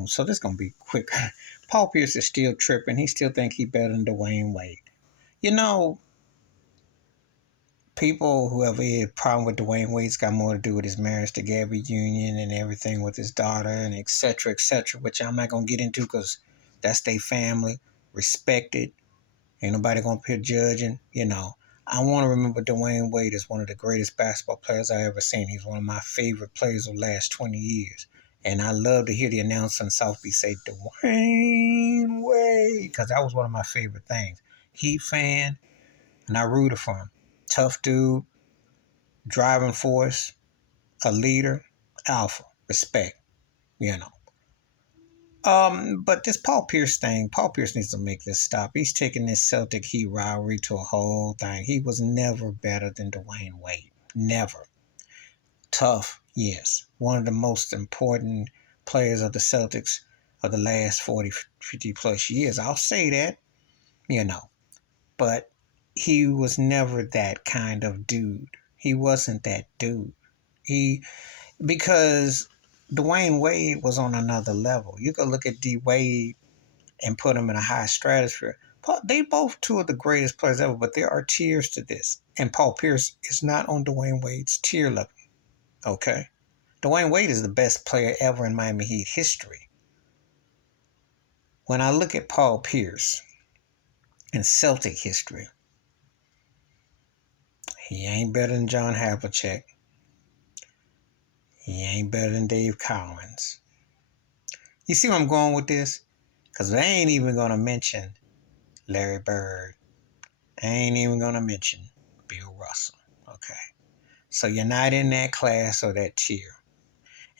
long, so this is gonna be quick. Paul Pierce is still tripping. He still think he better than Dwyane Wade. You know, people who have a problem with Dwyane Wade's got more to do with his marriage to Gabby Union and everything with his daughter and etc., which I'm not gonna get into because that's their family. Respect it. Ain't nobody gonna be judging. I want to remember Dwyane Wade as one of the greatest basketball players I ever seen. He's one of my favorite players of the last 20 years. And I love to hear the announcer in South Beach say Dwyane Wade because that was one of my favorite things. Heat fan, and I rooted for him. Tough dude, driving force, a leader, alpha, respect, you know. But this Paul Pierce thing, Paul Pierce needs to make this stop. He's taking this Celtic Heat rivalry to a whole thing. He was never better than Dwyane Wade. Never. Tough, yes. One of the most important players of the Celtics of the last 40, 50 plus years. I'll say that, But he was never that kind of dude. He wasn't that dude. Because Dwyane Wade was on another level. You could look at D Wade and put him in a high stratosphere. They both two of the greatest players ever, but there are tiers to this. And Paul Pierce is not on Dwyane Wade's tier level. Okay? Dwyane Wade is the best player ever in Miami Heat history. When I look at Paul Pierce in Celtic history, he ain't better than John Havlicek. He ain't better than Dave Cowens. You see where I'm going with this? Because they ain't even going to mention Larry Bird. They ain't even going to mention Bill Russell. Okay? So you're not in that class or that tier.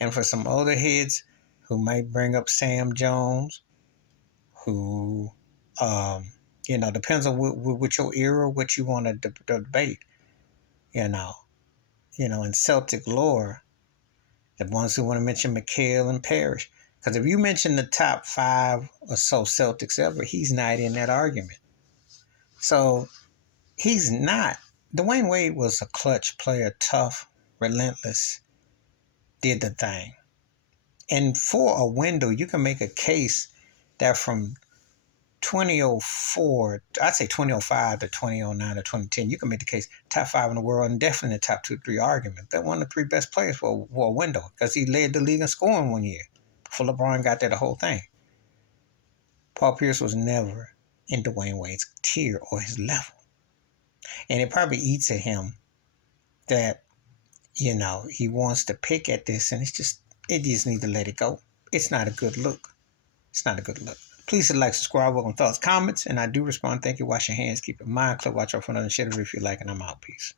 And for some older heads who might bring up Sam Jones, who, depends on what your era, what you want to debate, in Celtic lore, the ones who want to mention McHale and Parrish. Because if you mention the top 5 or so Celtics ever, he's not in that argument. So he's not. Dwyane Wade was a clutch player, tough, relentless, did the thing. And for a window, you can make a case that from 2004, I'd say 2005 to 2009 to 2010, you can make the case top 5 in the world and definitely the top 2 or 3 argument. That one of the 3 best players for a window because he led the league in scoring one year. Before LeBron got there, the whole thing. Paul Pierce was never in Dwyane Wade's tier or his level. And it probably eats at him that, he wants to pick at this and it just needs to let it go. It's not a good look. It's not a good look. Please hit like, subscribe, welcome thoughts, comments, and I do respond. Thank you. Wash your hands. Keep in mind. Click, watch out for another shit if you like, and I'm out. Peace.